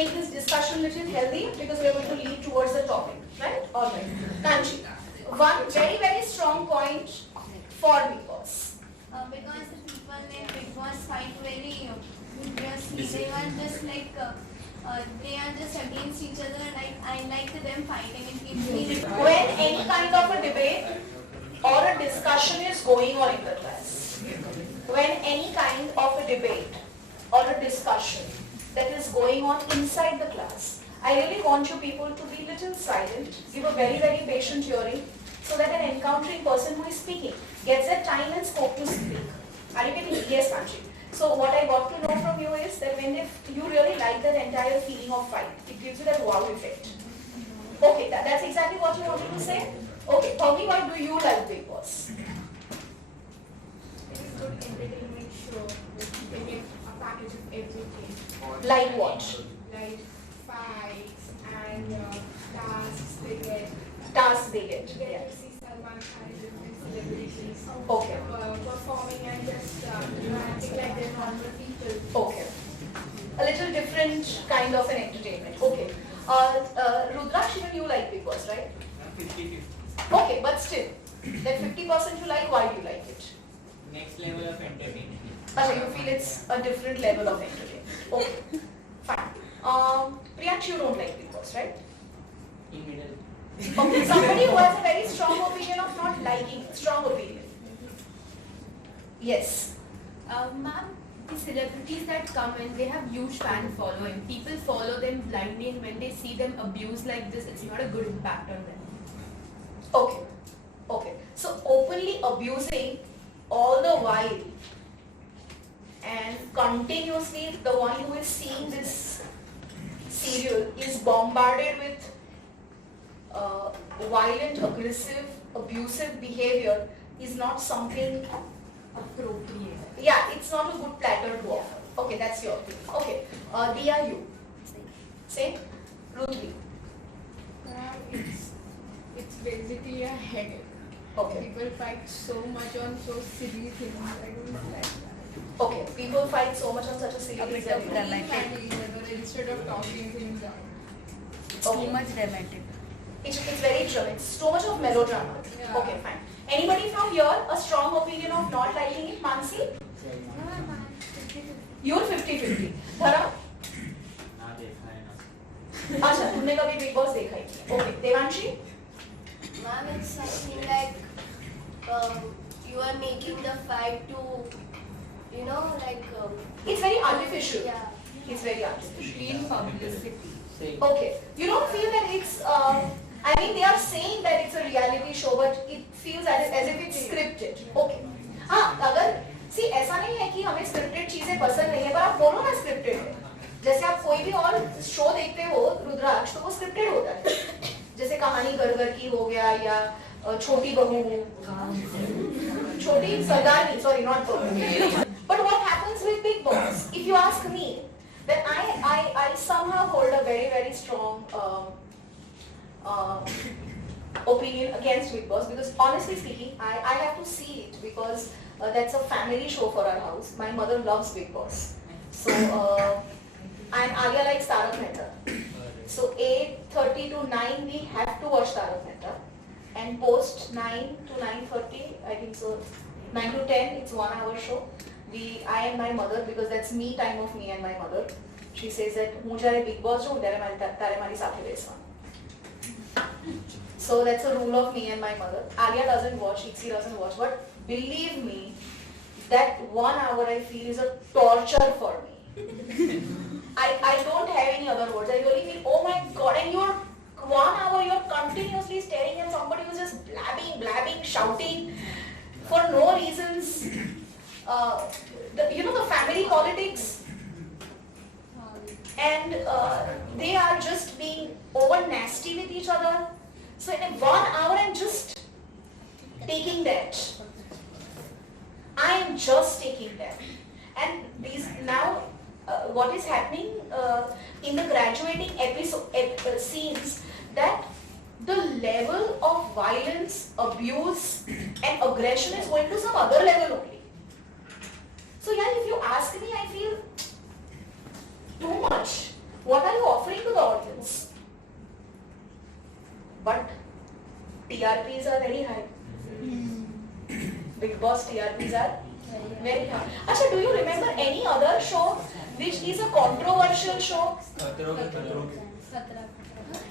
make this discussion a little healthy because we are going to lead towards the topic, right? Alright. Kanchi, one very, very strong point for Bigg Boss. Because the people in Bigg Boss fight very vigorously. They are just like they are just against each other. Like I like them fighting. It gives me. When any kind of a debate or a discussion is going on in the class, when any kind of a debate or a discussion that is going on inside the class, I really want you people to be little silent, give a very, very patient hearing, so that an encountering person who is speaking gets that time and scope to speak. Are you getting it? Yes, Manji. So what I got to know from you is that when you really like that entire feeling of fight, it gives you that wow effect. Okay, that's exactly what you wanted to say? Okay, Tommy, why do you like Bigg Boss? It is good entertainment show. They get a package of everything. Like what? Like fights and tasks they get. Tasks they get. You get Yeah. to see Salman Khan and different celebrities Okay. performing and just acting like they're normal people. Okay. A little different kind of an entertainment. Okay. Rudraksh, even you like Bigg Boss, right? 50-50. Okay, but still, that 50% you like, why do you like it? Next level of entertainment. Okay, you feel it's a different level of entertainment. Okay, fine. Priyansh, you don't like Bigg Boss, right? In middle. Okay, somebody who has a very strong opinion of not liking, strong opinion. Yes. Ma'am, the celebrities that come in, they have huge fan following. People follow them blindly, and when they see them abused like this, it's not a good impact on them. Okay. Okay. So openly abusing all the while and continuously the one who is seeing this serial is bombarded with violent, aggressive, abusive behavior is not something Appropriate. Yeah, it's not a good platter to offer. Okay, that's your thing. Okay, Dia, you. Say, Ruthvi. It's basically a headache. Okay. People fight so much on so silly things. I don't like that. Okay, people fight so much on such a silly It's thing. dramatic. Instead of talking things out. Okay. Too much dramatic. It's very true. It's too much of melodrama. Yeah. Okay, fine. Anybody from here a strong opinion of not liking it? Mansi? You're 50-50. Dhara? ना देखा है ना. अच्छा, तुमने कभी big boss देखा ही नहीं. Okay, Devanshi? Ma'am, it's something like you are making the fight to, you know, like. It's very artificial. Yeah. It's very artificial. Clean publicity. Same. Okay. You don't feel that it's, I mean, they are saying that it's a reality show, but it feels as if it's scripted. Okay. हाँ, अगर see ऐसा नहीं है कि हमें scripted चीजें पसंद नहीं है, पर आप बोलो ना scripted है. जैसे आप कोई भी और शो देखते हो रुद्राक्ष तो वो scripted होता है. जैसे कहानी घर घर की हो गया या छोटी बहू, छोटी सरदार नहीं, sorry, not बहू. But what happens with Bigg Boss? If you ask me, then I somehow hold a very, very strong opinion against Bigg Boss because honestly speaking, I have to see it because that's a family show for our house. My mother loves Bigg Boss. So, and Alia likes Tarak Mehta. So 8:30 to 9 we have to watch Tarak Mehta. And post 9 to 9:30, I think so, 9 to 10, it's 1 hour show. I and my mother, because that's me time of me and my mother, she says that હું જ્યારે Bigg Boss જોઉં ત્યારે મારી સાથે બેસવાનું. So that's a rule of me and my mother. Alia doesn't watch, Ikshi doesn't watch, but believe me, that 1 hour I feel is a torture for me. I don't have any other words. I really feel, oh my god, and you're 1 hour you're continuously staring at somebody who's just blabbing, shouting for no reasons. You know the family politics, and they are just being over nasty with each other. So in 1 hour I'm just taking that. I am just taking that. And these now, what is happening in the graduating scenes, that the level of violence, abuse and aggression is going to some other level only. So yeah, if you ask me, I feel too much. What are you offering to the audience? But TRPs are very high. Big Boss TRPs are very high. Acha, do you remember any other show which is a controversial show?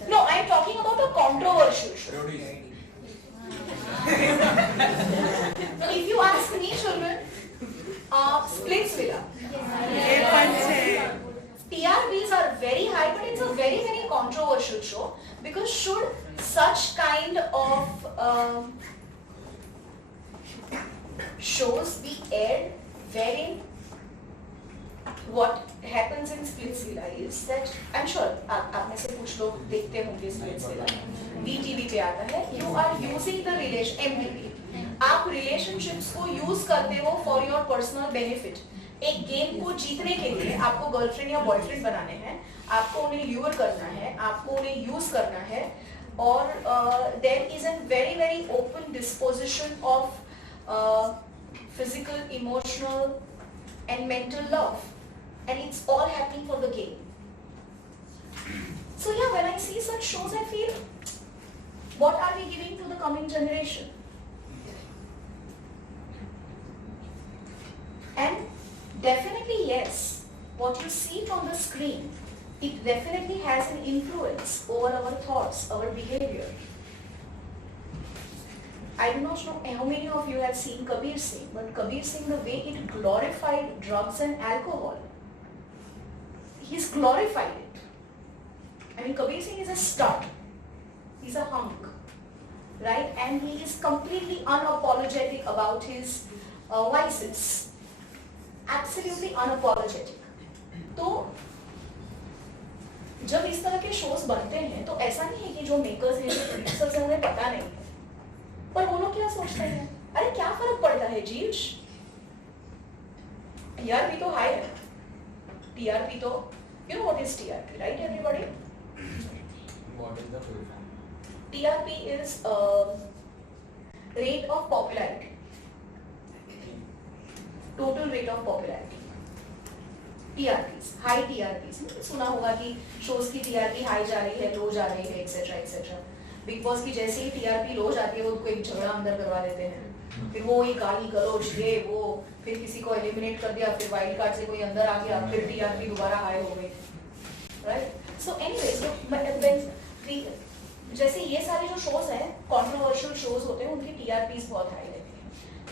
No, I am talking about a controversial show. If you ask me, children, Splitsvilla. TRPs are very high, but it's a very, very controversial show because should such kind of shows be aired wherein what happens in Splitsvilla is that I'm sure आप में से कुछ लोग देखते होंगे Splitsvilla, VTV पे आता है. You are using the relation MTV. आप relationships को use करते हो for your personal benefit. एक गेम को जीतने के लिए आपको गर्लफ्रेंड या बॉयफ्रेंड बनाने हैं, आपको उन्हें ल्यूर करना है, आपको उन्हें यूज करना है, और there is a very very open disposition of physical, emotional and mental love, and it's all happening for the game. So yeah, when I see such shows I feel, what are we giving to the coming generation? And definitely yes, what you see from the screen, it definitely has an influence over our thoughts, our behavior. I do not know how many of you have seen Kabir Singh, but Kabir Singh, the way it glorified drugs and alcohol, he's glorified it. I mean, Kabir Singh is a stud, he's a hunk, right? And he is completely unapologetic about his vices, absolutely unapologetic. तो जब इस तरह के shows बनते हैं तो ऐसा नहीं है कि जो मेकर्स हैं, जो प्रोड्यूसर्स हैं, उन्हें पता नहीं है, पर वो लोग क्या सोचते हैं, अरे क्या फर्क पड़ता है जीज, टीआरपी तो हाई है, टीआरपी तो, you know what is TRP, right everybody? What is the full form? TRP is rate of popularity, total rate of popularity. TRPs, high TRPs, सुना होगा कि शोज की TRP हाई जा रही है, लो जा रही है, एक्सेट्रा एक्सेट्रा. बिग बॉस की जैसे ही TRP लो जाती है वो कोई झगड़ा अंदर करवा देते हैं, फिर वो ही गाली गलौज ये वो, फिर किसी को एलिमिनेट कर दिया, फिर वाइल्ड कार्ड से कोई अंदर आ गया, फिर TRP दोबारा हाई हो गई, राइट? सो एनीवेज, जैसे ये सारे जो शोज हैं कंट्रोवर्शियल शोज होते हैं, उनकी TRPs बहुत हाई रहती है.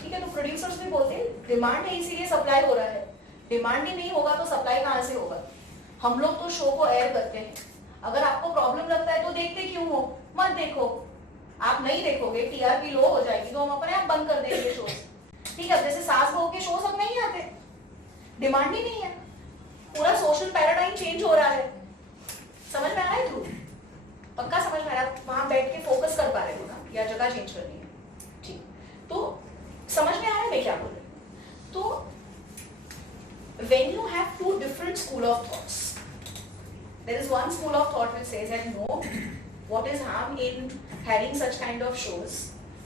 ठीक है, तो प्रोड्यूसर्स भी बोलते हैं डिमांड है इसीलिए सप्लाई हो रहा है, डिमांड ही नहीं होगा तो सप्लाई कहाँ से होगा? हम लोग तो शो को एयर करते हैं, अगर आपको प्रॉब्लम लगता है तो देखते क्यों हो? मत देखो, आप नहीं देखोगे, TRP लो हो जाएगी तो हम अपने आप बंद कर देंगे शोज. ठीक है, जैसे सास बहू के शोज अब नहीं आते, डिमांड ही नहीं है, पूरा सोशल पैराडाइम चेंज हो रहा है. समझ में आ रहा है? ध्रुव पक्का समझ में आ रहा है? वहां बैठ के फोकस कर पा रहे हो ना, या जगह चेंज करनी है? ठीक, तो समझ में आ रहा है मैं क्या बोल रही हूँ? तो when you have two different school of thoughts, there is one school of thought which says that no, what is harm in having such kind of shows,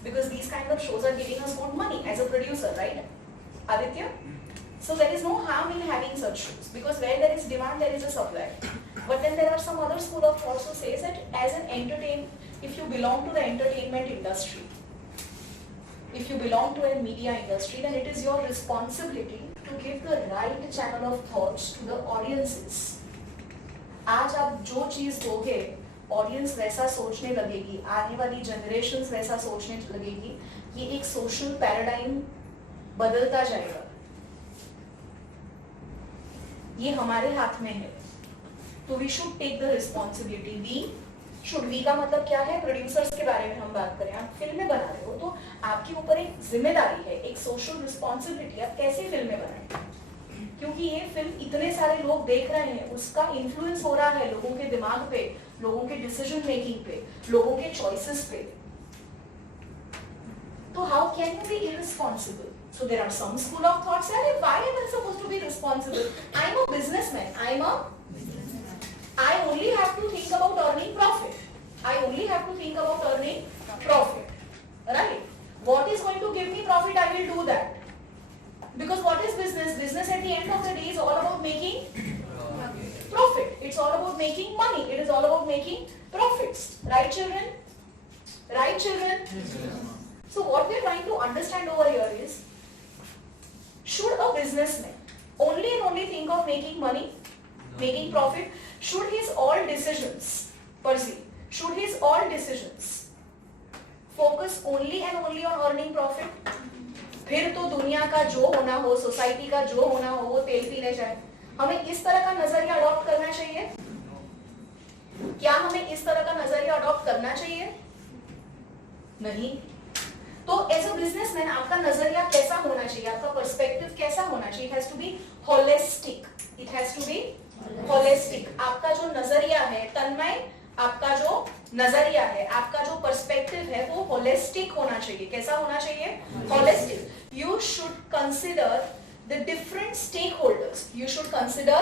because these kind of shows are giving us good money as a producer, right, Aditya? So there is no harm in having such shows, because where there is demand there is a supply. But then there are some other school of thought who says that as an if you belong to the entertainment industry, if you belong to a media industry, then it is your responsibility to give the right channel of thoughts to the audiences. आज आप जो चीज दोगे audience वैसा सोचने लगेगी, आने वाली जनरेशंस वैसा सोचने लगेगी, ये एक सोशल पैराडाइम बदलता जाएगा. ये हमारे हाथ में है, तो we should take the responsibility. We का मतलब क्या है? प्रोड्यूसर्स के बारे में हम बात करें, आप फिल्में बना रहे हो तो आपके ऊपर एक जिम्मेदारी है, एक सोशल रिस्पॉन्सिबिलिटी. आप कैसे फिल्में बनाएं, क्योंकि ये फिल्म इतने सारे लोग देख रहे हैं, उसका इन्फ्लुएंस हो रहा है लोगों के दिमाग पे, लोगों के डिसीजन मेकिंग पे, लोगों के चॉइसेस पे. तो how can you be irresponsible? So there are some school of thoughts that why am I supposed to be responsible? I am a businessman. I only have to think about earning profit. I only have to think about earning profit. Right? What is going to give me profit, I will do that. Because what is business? Business at the end of the day is all about making profit. It's all about making money. It is all about making profits. Right, children? Right, children? So what we are trying to understand over here is, should a businessman only and only think of making money, making profit? Should his all decisions, Percy, should his all decisions focus only and only on earning profit? फिर तो दुनिया का जो होना हो, society का जो होना हो, वो तेल पीने जाए. हमें इस तरह का नजरिया अडॉप्ट करना चाहिए? क्या हमें इस तरह का नजरिया अडॉप्ट करना चाहिए? नहीं. तो एज अ बिजनेसमैन आपका नजरिया कैसा होना चाहिए? आपका पर्सपेक्टिव कैसा होना चाहिए? It has to be holistic. It has to be holistic. आपका जो नजरिया है तन्मय, आपका जो नजरिया है, आपका जो पर्सपेक्टिव है, वो होलिस्टिक होना चाहिए. कैसा होना चाहिए? Holistic. You should consider the different stakeholders. You should consider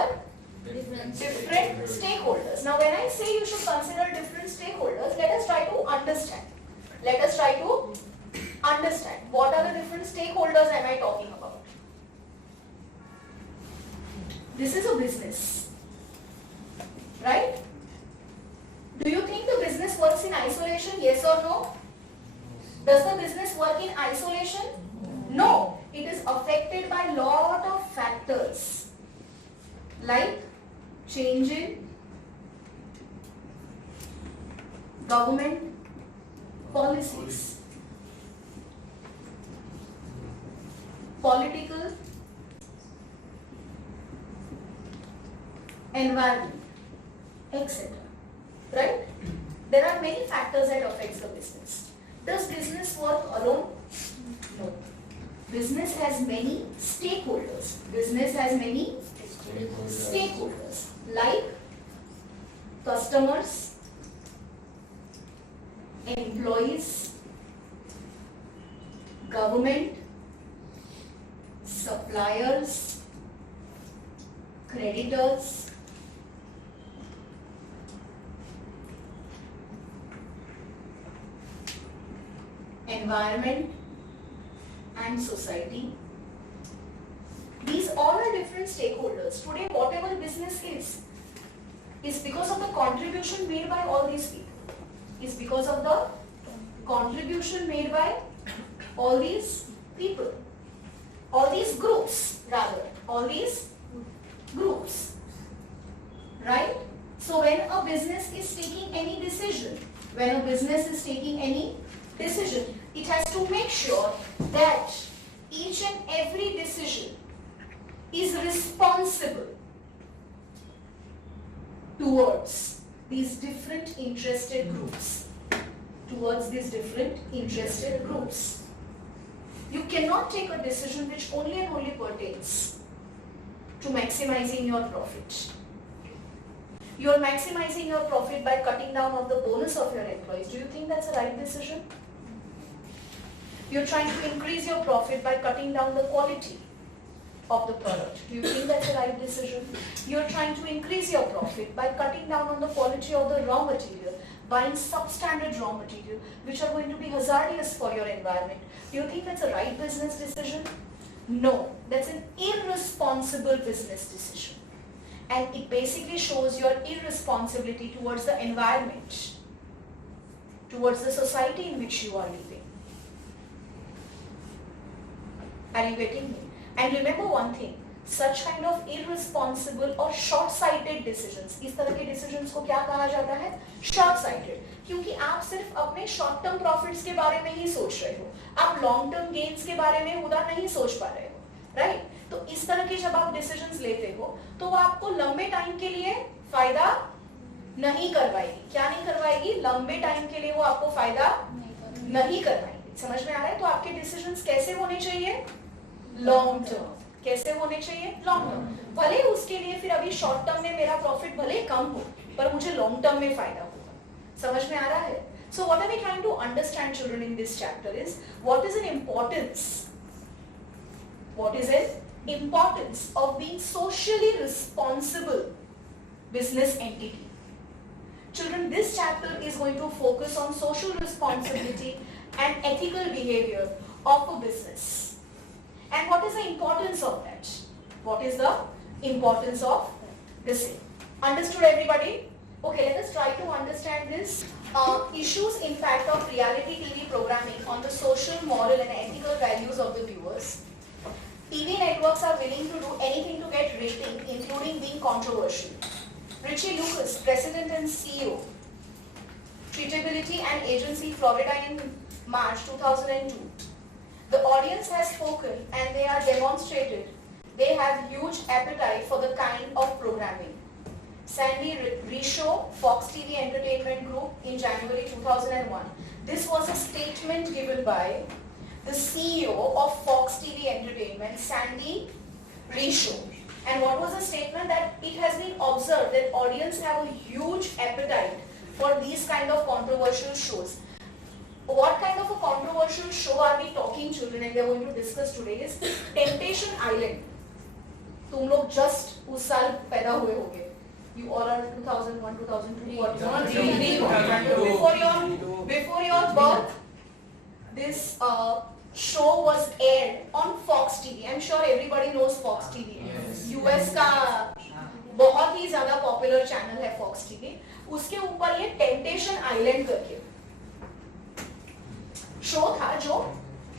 different stakeholders. Now, when I say you should consider different stakeholders, let us try to understand. Let us try to understand. What are the different stakeholders am I talking about? This is a business, right? Do you think the business works in isolation? Yes or no? Does the business work in isolation? No. It is affected by lot of factors like change in government policies, political environment, etc. Right? There are many factors that affects the business. Does business work alone? No. Business has many stakeholders. Business has many stakeholders like customers, employees, government, suppliers, creditors, environment, and society. These all are different stakeholders. Today, whatever business is because of the contribution made by all these people. Is because of the contribution made by all these people. All these groups, rather. All these groups. Right? So, when a business is taking any decision, it has to make sure that each and every decision is responsible towards these different interested groups. You cannot take a decision which only and only pertains to maximizing your profit. You are maximizing your profit by cutting down on the bonus of your employees. Do you think that's a right decision? You're trying to increase your profit by cutting down the quality of the product. Do you think that's a right decision? You're trying to increase your profit by cutting down on the quality of the raw material, buying substandard raw material, which are going to be hazardous for your environment. Do you think that's a right business decision? No, that's an irresponsible business decision. And it basically shows your irresponsibility towards the environment, towards the society in which you are living. Are you getting me? And remember one thing, such kind of irresponsible or short-sighted decisions, इस तरह के decisions को क्या कहा जाता है? Short-sighted. क्योंकि आप सिर्फ अपने short-term profits के बारे में ही सोच रहे हो, आप long-term gains के बारे में उधर नहीं सोच पा रहे हो, right? तो इस तरह के जब आप decisions लेते हो, तो वो आपको लंबे टाइम के लिए फायदा नहीं करवाएगी. क्या नहीं करवाएगी? लंबे टाइम के लिए वो आपको फायदा नहीं करवाएगी. समझ में आ रहा है? तो आपके decisions कैसे होने चाहिए? Long term. कैसे होने चाहिए? Long term. भले उसके लिए फिर अभी शॉर्ट टर्म में मेरा प्रॉफिट भले कम हो, पर मुझे लॉन्ग टर्म में फायदा होगा. समझ में आ रहा है? So what are we trying to understand, children, in this chapter is what is an importance? What is an importance of being socially responsible business entity? Children, this chapter is going to focus on social responsibility and ethical behavior of a business. And what is the importance of that? What is the importance of the same? Understood everybody? Okay, let us try to understand this. Issues impact of reality TV programming on the social, moral and ethical values of the viewers. TV networks are willing to do anything to get rating, including being controversial. Richie Lucas, President and CEO, Treatability and Agency, Florida in March 2002. The audience has spoken and they are demonstrated they have huge appetite for the kind of programming. Sandy Risho, Fox TV Entertainment Group in January 2001. This was a statement given by the CEO of Fox TV Entertainment, Sandy Risho. And what was the statement? That it has been observed that audience have a huge appetite for these kind of controversial shows. What kind of a controversial show are we talking, children, and we are going to discuss today is Temptation Island. तुम लोग just उस साल पैदा हुए होगे. You all are 2001, 2002, what? Before your birth, this show was aired on Fox TV. I'm sure everybody knows Fox TV. Yes. US का बहुत ही ज़्यादा पॉपुलर चैनल है Fox TV. उसके ऊपर ये टेम्पटेशन आइलैंड करके शो था जो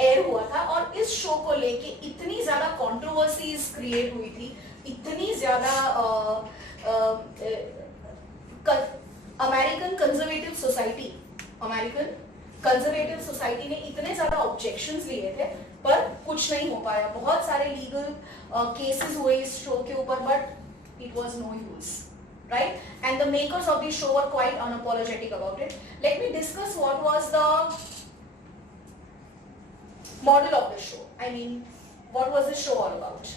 एयर हुआ था, और इस शो को लेके इतनी ज्यादा कंट्रोवर्सीज क्रिएट हुई थी, इतनी ज्यादा अमेरिकन कंजर्वेटिव सोसाइटी ने इतने ज्यादा ऑब्जेक्शंस लिए थे, पर कुछ नहीं हो पाया. बहुत सारे लीगल केसेस हुए इस शो के ऊपर, but it was no use, right? And the makers of the show were quite unapologetic about it. Let me discuss what was the model of the show. I mean, what was the show all about?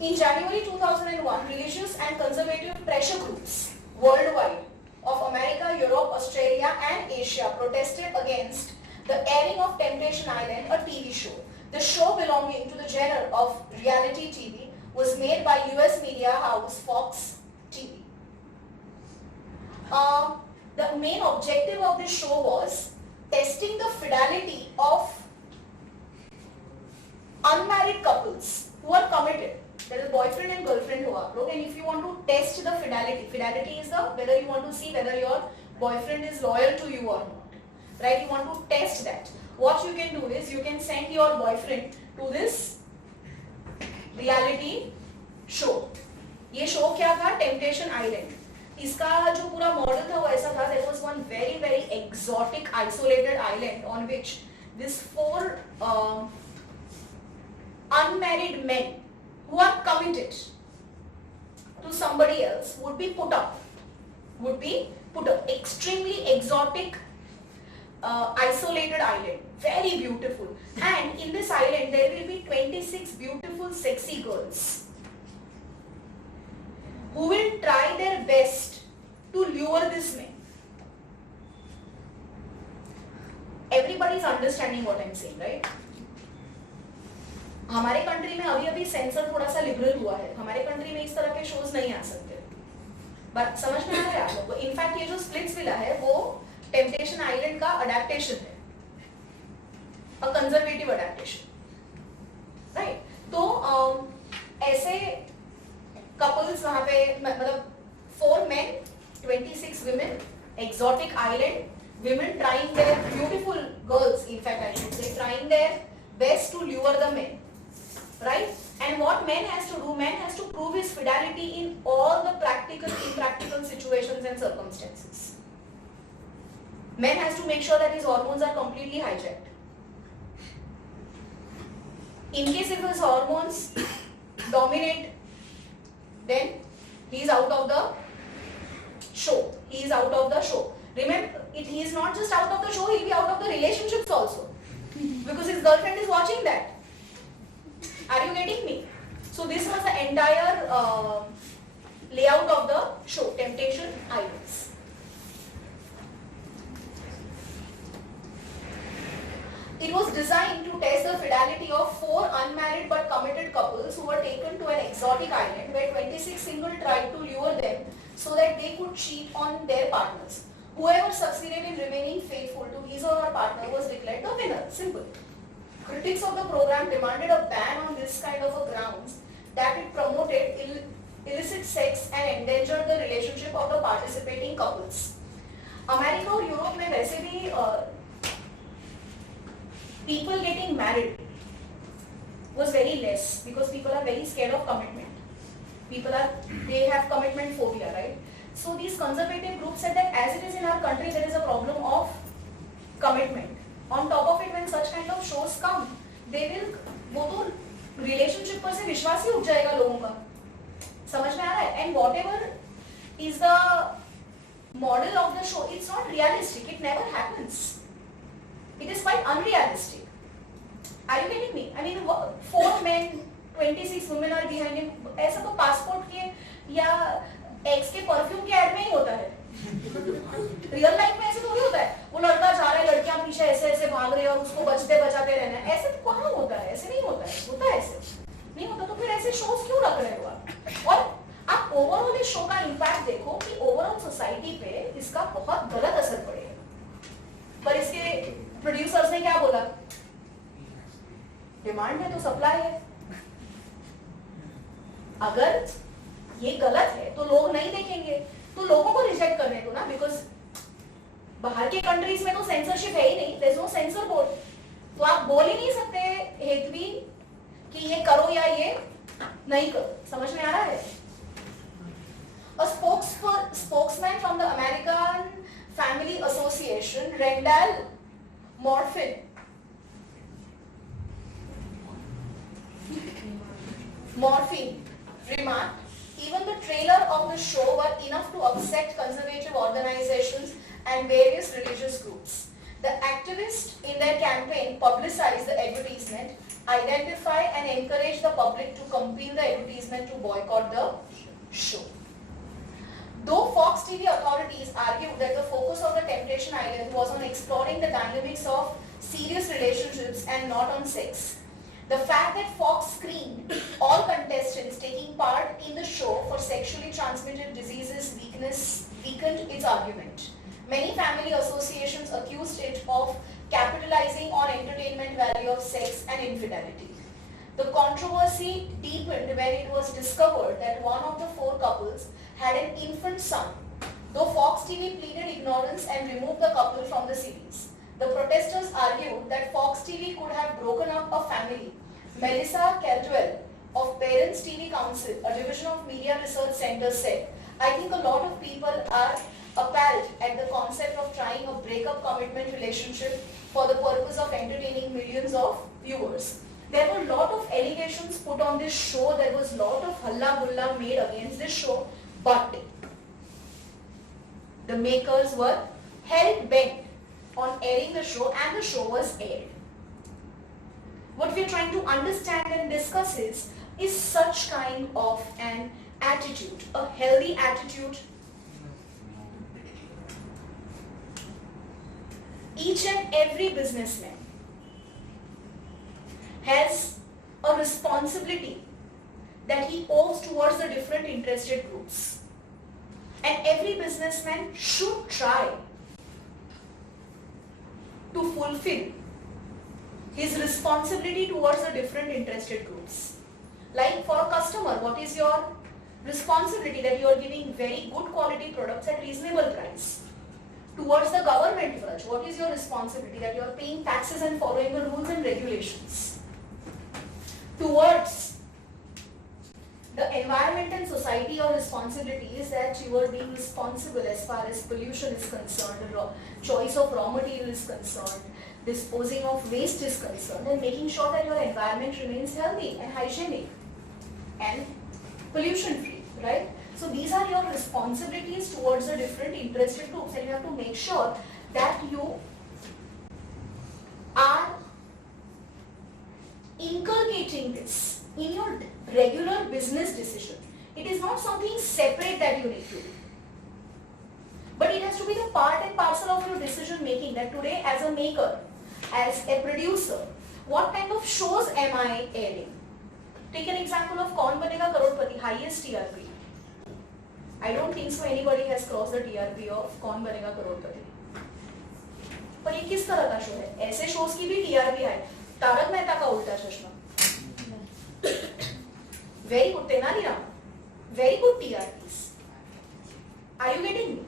In January 2001, religious and conservative pressure groups worldwide of America, Europe, Australia and Asia protested against the airing of Temptation Island, a TV show. The show, belonging to the genre of reality TV, was made by US media house Fox TV. The main objective of this show was testing the fidelity of unmarried couples who are committed. There is boyfriend and girlfriend who are broke, and if you want to test the fidelity is the whether you want to see whether your boyfriend is loyal to you or not, right? You want to test that. What you can do is you can send your boyfriend to this reality show. ये show क्या था? Temptation island. इसका जो पूरा model था वो ऐसा था, there was one very very exotic isolated island on which these 4 unmarried men who are committed to somebody else would be put up. Extremely exotic isolated island, very beautiful, and in this island there will be 26 beautiful sexy girls who will try their best to lure this man. Everybody is understanding what I'm saying, right? हमारे country में अभी sensor थोड़ा सा liberal हुआ है. हमारे country में इस तरह के शोज नहीं आ सकते. बट समझ में आ रहा है आप लोगों को? इनफैक्ट ये जो स्प्लिट्सविला है वो टेम्पटेशन आइलैंड का अडेप्टेशन है, अ कंजर्वेटिव अडेप्टेशन, राइट? तो ऐसे कपल्स वहां पे, मतलब 4 men, 26 women, exotic island, women trying their beautiful girls, in fact I should say, trying their best to lure the men, right? And what man has to do? Man has to prove his fidelity in all the practical, impractical situations and circumstances. Man has to make sure that his hormones are completely hijacked. In case if his hormones dominate, then he is out of the show. Remember, he is not just out of the show, he will be out of the relationships also. Because his girlfriend is watching that. Are you getting me? So this was the entire layout of the show, Temptation Islands. It was designed to test the fidelity of 4 unmarried but committed couples who were taken to an exotic island where 26 singles tried to lure them so that they could cheat on their partners. Whoever succeeded in remaining faithful to his or her partner was declared the winner. Simple. Critics of the program demanded a ban on this kind of a grounds that it promoted illicit sex and endangered the relationship of the participating couples. America और Europe में वैसे भी people getting married was very less because people are very scared of commitment. They have commitment phobia, right? So these conservative groups said that as it is in our country, there is a problem of commitment. On top of it, when such kind of shows come, they will, वो तो relationship पर से विश्वास ही उठ जाएगा लोगों का. समझ में आ रहा है? And whatever is the model of the show, it's not realistic. It never happens. It is quite unrealistic. Are you getting me? I mean, 4 men, 26 women are behind him. ऐसा तो पासपोर्ट के या एक्स के perfume के add में ही होता है. Real life में ऐसे थोड़ी होता है. वो लड़का जा रहा है, लड़कियां पीछे ऐसे ऐसे भाग रही है और उसको बचते बचाते रहना है. ऐसे तो कहाँ होता है? ऐसे नहीं होता है. होता है ऐसे? नहीं होता. तो फिर ऐसे शोज क्यों रख रहे हो आप? और आप ओवरऑल इस शो का इम्पैक्ट देखो कि ओवरऑल सोसाइटी पे इसका बहुत गलत असर पड़ेगा. पर इसके प्रोड्यूसर्स ने क्या बोला? डिमांड है तो सप्लाई है. अगर ये गलत है तो लोग नहीं देखेंगे, तो लोगों को रिजेक्ट करने दो ना. बिकॉज बाहर के कंट्रीज में तो सेंसरशिप है ही नहीं. There is no censor board. तो आप बोल ही नहीं सकते हेतवी कि ये करो या ये नहीं करो. समझ में आ रहा है? A spokesman from the American Family Association, Randall Morfin, remarked, even the trailer of the show were enough to upset conservative organizations and various religious groups. The activists in their campaign publicized the advertisement, identify and encourage the public to compel the advertisement to boycott the show. Though Fox TV authorities argued that the focus of the Temptation Island was on exploring the dynamics of serious relationships and not on sex, the fact that Fox screened all contestants taking part in the show for sexually transmitted diseases weakened its argument. Many family associations accused it of capitalizing on entertainment value of sex and infidelity. The controversy deepened when it was discovered that one of the 4 couples had an infant son, though Fox TV pleaded ignorance and removed the couple from the series. The protesters argued that Fox TV could have broken up a family. Melissa Caldwell of Parents TV Council, a division of Media Research Center, said, I think a lot of people are appalled at the concept of trying a breakup commitment relationship for the purpose of entertaining millions of viewers. There were a lot of allegations put on this show. There was a lot of halla bulla made against this show. But the makers were hell-bent on airing the show, and the show was aired. What we are trying to understand and discuss is such kind of an attitude, a healthy attitude. Each and every businessman has a responsibility that he owes towards the different interested groups. And every businessman should try to fulfill his responsibility towards the different interested groups. Like for a customer, what is your responsibility? That you are giving very good quality products at reasonable price. Towards the government, Vraj, what is your responsibility? That you are paying taxes and following the rules and regulations. Towards the environment and society, your responsibility is that you are being responsible as far as pollution is concerned, the choice of raw material is concerned, disposing of waste is concerned, and making sure that your environment remains healthy and hygienic and pollution free, right? So these are your responsibilities towards the different interested groups, and you have to make sure that you are inculcating this in your regular business decision. It is not something separate that you need to do, but it has to be the part and parcel of your decision making, that today as a maker, as a producer, what kind of shows am I airing? Take an example of Kaun Banega Crorepati, highest TRP. I don't think so anybody has crossed the TRP of Kaun Banega Crorepati. पर ये किस तरह का show है? ऐसे shows की भी TRP है. तारक मेहता का उल्टा चश्मा. Very good, Tenali Rama. very good TRPs. Are you getting me?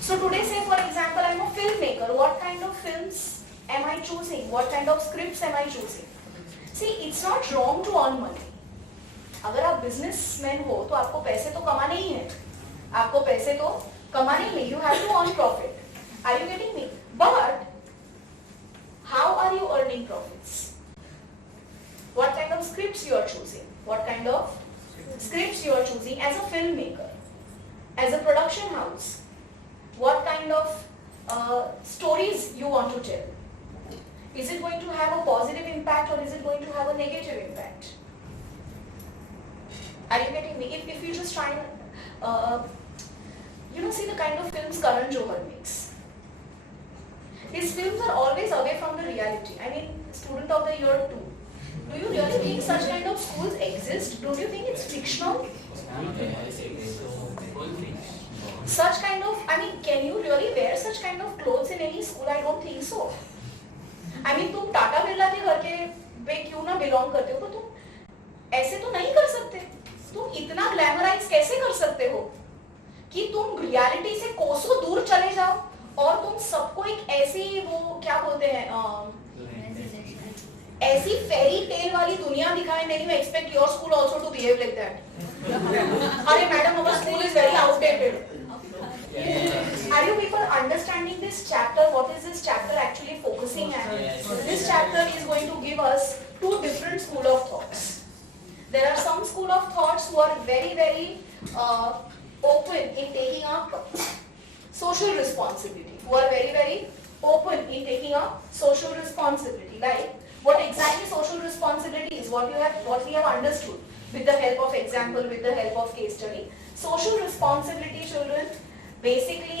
So today, say for example, I'm a filmmaker. What kind of films am I choosing? What kind of scripts am I choosing? See, it's not wrong to earn money. अगर आप businessman हो तो आपको पैसे तो कमाने ही हैं. आपको पैसे तो कमाने ही हैं. You have to earn profit. Are you getting me? But how are you earning profits? What kind of scripts you are choosing? What kind of scripts you are choosing as a filmmaker, as a production house? What kind of stories you want to tell? Is it going to have a positive impact or is it going to have a negative impact? Are you getting me? If you just try and see the kind of films Karan Johar makes. His films are always away from the reality. I mean, student of the year 2. Do you really think such kind of schools exist? Don't you think it's fictional? Such kind of, can you really wear such kind of clothes in any school? I don't think so. तुम टाटा बिरला के घर के पे क्यों ना belong करते हो, तो तुम ऐसे तो नहीं कर सकते. तुम इतना ग्लैमराइज कैसे कर सकते हो कि तुम रियलिटी से कोसों दूर चले जाओ और तुम सबको एक ऐसी वो क्या बोलते हैं ऐसी फेरी टेल वाली दुनिया दिखाए. नहीं, मैं expect your school also to behave like that. अरे madam, our school is very outdated. Are you people understanding this chapter? What is this chapter actually focusing at? This chapter is going to give us two different school of thoughts. There are some school of thoughts who are very, very open in taking up social responsibility. Who are very, very open in taking up social responsibility. Like, what exactly social responsibility is? What we have understood with the help of example, with the help of case study. Social responsibility, children, basically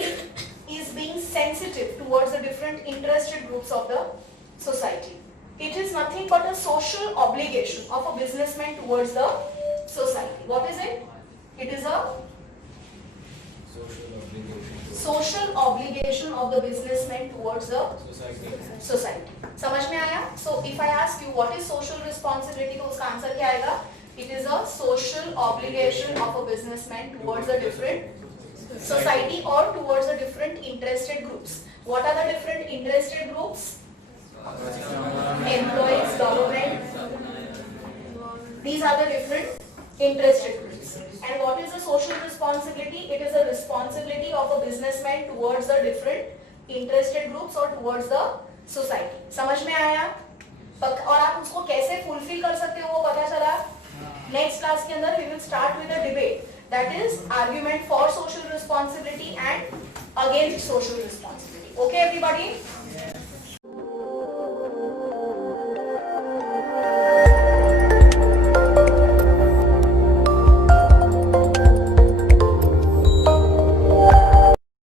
is being sensitive towards the different interested groups of the society. It is nothing but a social obligation of a businessman towards the society. What is it? It is a social obligation of the businessman towards the society. समझ में आया? So if I ask you what is social responsibility, तो उसका answer क्या आएगा? It is a social obligation of a businessman towards a different society or towards the different interested groups. What are the different interested groups? Employees, government. These are the different interested groups. And what is the social responsibility? It is a responsibility of a businessman towards the different interested groups or towards the society. समझ में आया? और आप उसको कैसे fulfil कर सकते हो वो पता चला? Next class के अंदर we will start with a debate. That is argument for social responsibility and against social responsibility. Okay, everybody?